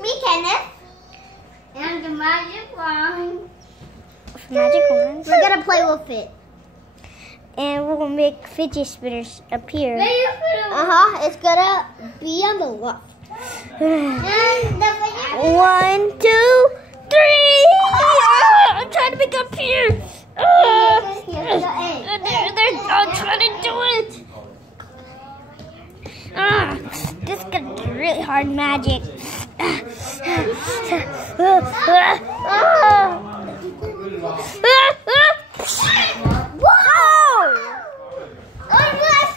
me, Kenneth. And the magic wand. Magic wand? We're gonna play with it. And we'll make fidget spinners appear. It's gonna be on the left. And the 1, 2, 3! I'm trying to make up here. here's the end. I'm trying to do it. This is gonna be really hard magic.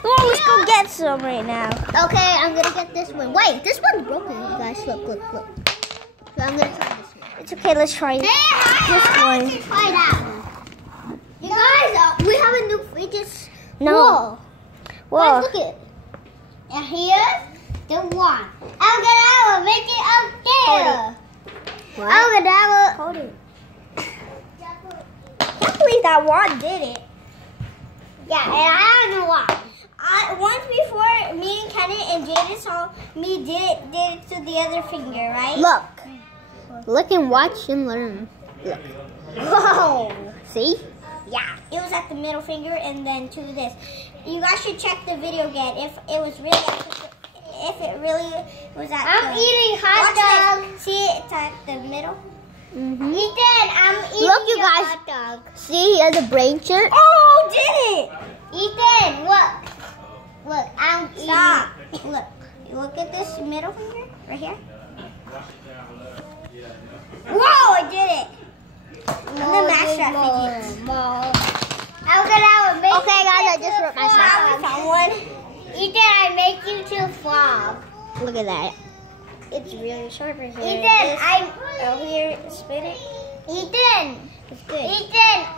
Oh, let's go get some right now. Okay, I'm gonna get this one. Wait, this one's broken, you guys. Look. So I'm gonna try this one. It's okay, let's try this one. Try that. You guys, we have a new fidget. No. Whoa. Guys, look it. And here's the one. I'm gonna make it up there. What? I'm gonna Hold it. I can't believe that wand did it. Yeah, and I don't know why. Once before, me and Kenneth and Jaden saw me did it to the other finger, right? Look and watch and learn. Look. Whoa. See? Yeah, it was at the middle finger and then to this. You guys should check the video again if it was really was at I'm eating hot dog. See, it's at the middle. Mm-hmm. Ethan, I'm eating Look, you guys. hot dog. See, he has a brain shirt. Oh, did it? Ethan, look. Look, I'm eating. Stop. Look. You look at this middle finger right here. Whoa, I did it. I'm the master at fidgets. I'm gonna make Okay, guys, I just wrote myself. I found one. Ethan, I make you to frog. Look at that. It's really sharp right here. Ethan, Over here, spin it. Ethan. It's good. Ethan.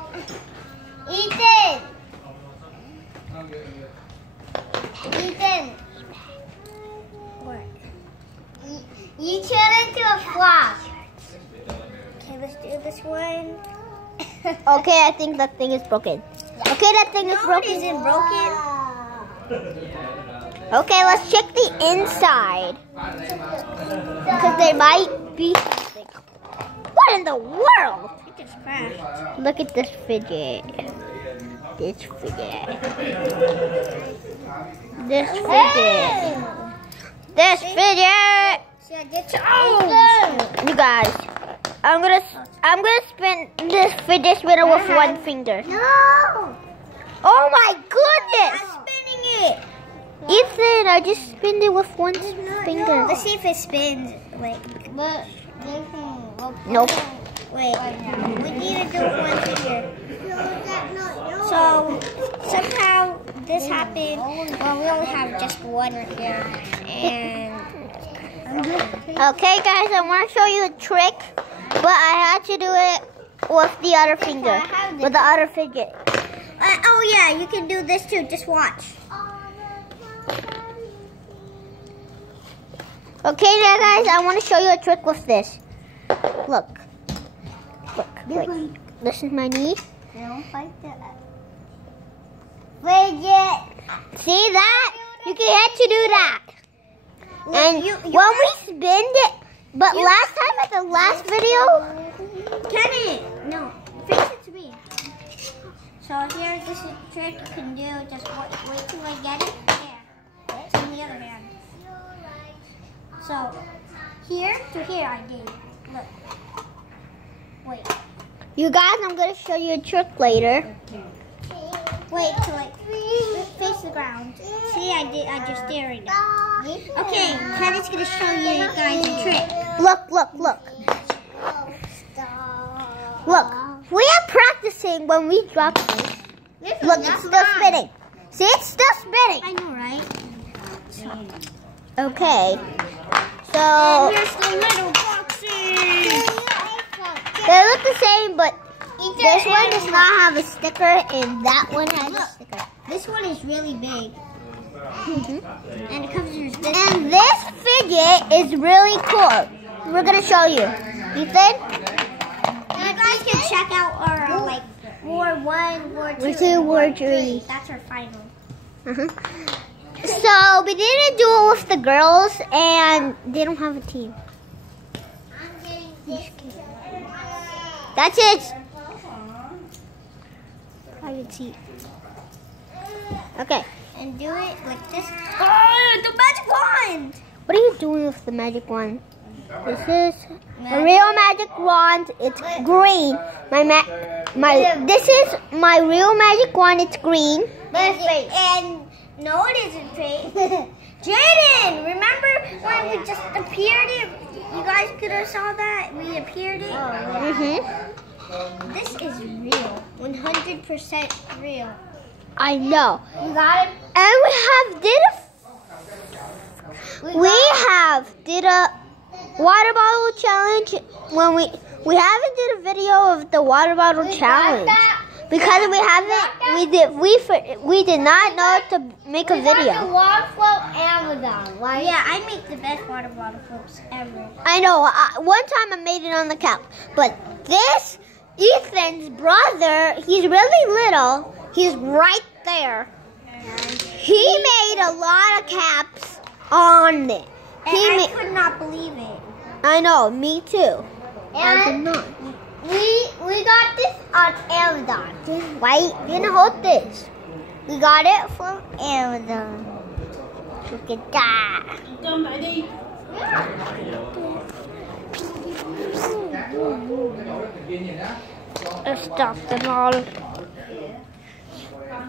What? You turn into a frog. Okay, let's do this one. Okay, I think that thing is broken. Okay, that thing is broken. It isn't broken. Okay, let's check the inside. Because there might be something. What in the world? It just crashed. Look at this fidget. This fidget. This fidget. This fidget. See, I did You guys, I'm gonna spin this fidget spinner with one finger. No! Oh my goodness! I'm spinning it! Ethan, I just spinned it with one finger. Let's see if it spins. Wait. Nope. Wait. We need to do it with one finger. So, somehow this happened. Well, we only have just one right here. And... Okay, guys, I want to show you a trick, but I had to do it with the other finger, with the other fidget. oh yeah, you can do this too. Just watch. Okay, now guys, I want to show you a trick with this. Look. Wait. This is my knee. Fidget. See that? You can actually do that. And when we spinned it, but last time at the last video, Kenny, no, fix it to me. So here, this is a trick you can do. Just wait till I get it. There, it's on the other hand. So here to here, I did. Look. Wait. you guys, I'm gonna show you a trick later. Wait till like face the ground. See, I just did right now. Okay, Kenny's gonna show you guys a trick. Look. Look, we are practicing when we drop this. Look, it's still spinning. See, it's still spinning. I know, right? Okay. So, And here's the little boxes. they look the same, but this one does not have a sticker, and that one has a sticker. This one is really big. And it covers this. And this fidget is really cool. We're gonna show you. Ethan? You guys can check out our like War 1, War 2, War 2, War 3. That's our final. So we didn't do it with the girls, and they don't have a team. That's it. I can see. Okay. And do it with this. Oh, the magic wand! What are you doing with the magic wand? This is a real magic wand. It's green. This is my real magic wand. It's green. And no, it isn't fake. Jaden, remember when we just appeared it? You guys could have saw that we appeared it. This is real, 100% real. I know. You got it. And we did a water bottle challenge when we haven't did a video of the water bottle challenge because we did not know to make a video. The water float Amazon, right? Yeah, I make the best water bottle floats ever. I know. One time I made it on the couch, but this Ethan's brother, he's really little. He's right there. He made a lot of caps on it. I could not believe it. I know, me too. I did not. We got this on Amazon. Wait, you can hold this. We got it from Amazon. Look at that. I stopped them all.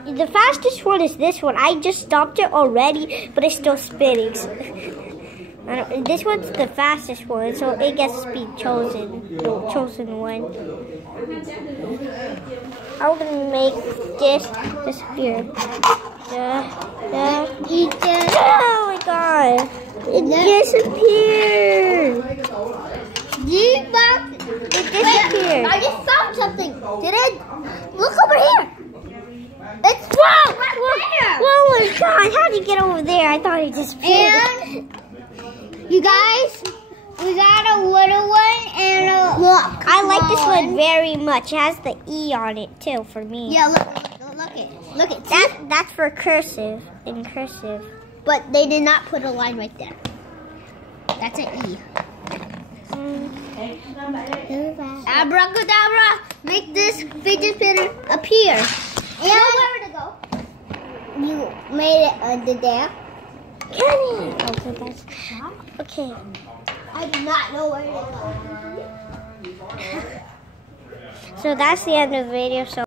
The fastest one is this one. I just stopped it already, but it's still spinning. This one's the fastest one, so it gets to be chosen. The chosen one. I'm gonna make this disappear. Oh my god! It disappeared. It disappeared. I just found something. Did it? Look over here. It's whoa! Oh my god! How did you get over there? I thought it disappeared. And you guys, we got a little one and a look. I like this one very much. It has the E on it too for me. Yeah, look it. That's for cursive, in cursive. But they did not put a line right there. That's an E. Abracadabra, make this fidget spinner appear. And know where to go. You made it under there. Kenny! Okay, that's okay. I do not know where to go. So that's the end of the video. So